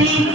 সেই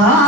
Ah.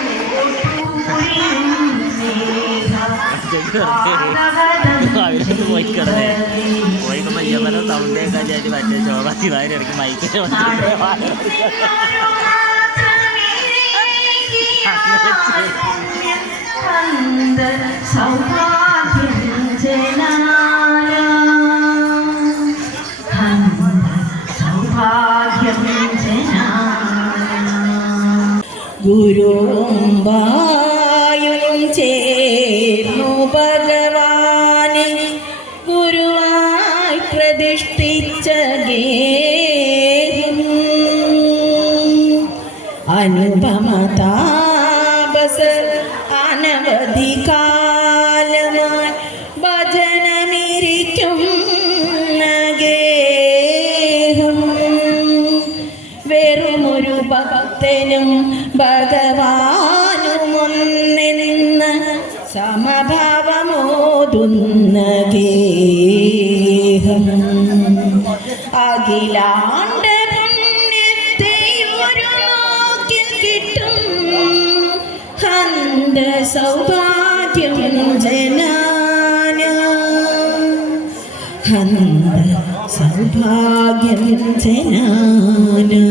അതിനകത്ത് പോയി കിടന്നേ പോയിക്കുമ്പോൾ ഇയ്യമല സൗണ്ടേ കല്യാട്ടി മറ്റേ ചോറാക്കി ഇതായി ഇടയ്ക്ക് മൈക്കിൽ ഗുരു ഭഗവാനെ ഗുരുവായി പ്രതിഷ്ഠിച്ച ഗേഹം. അനുപമതാപസ അനവധി കാലമായി ഭജനമിരിക്കും ഗേഹം. വെറുമൊരു ഭക്തനും ഭഗവാനുമൊന്നെന്ന സമഭാവം ഓടുന്ന ഗേഹം അഖിലാണ്ട സൗഭാഗ്യം ജനാന. ഹന്ദ സൗഭാഗ്യം ജനാന.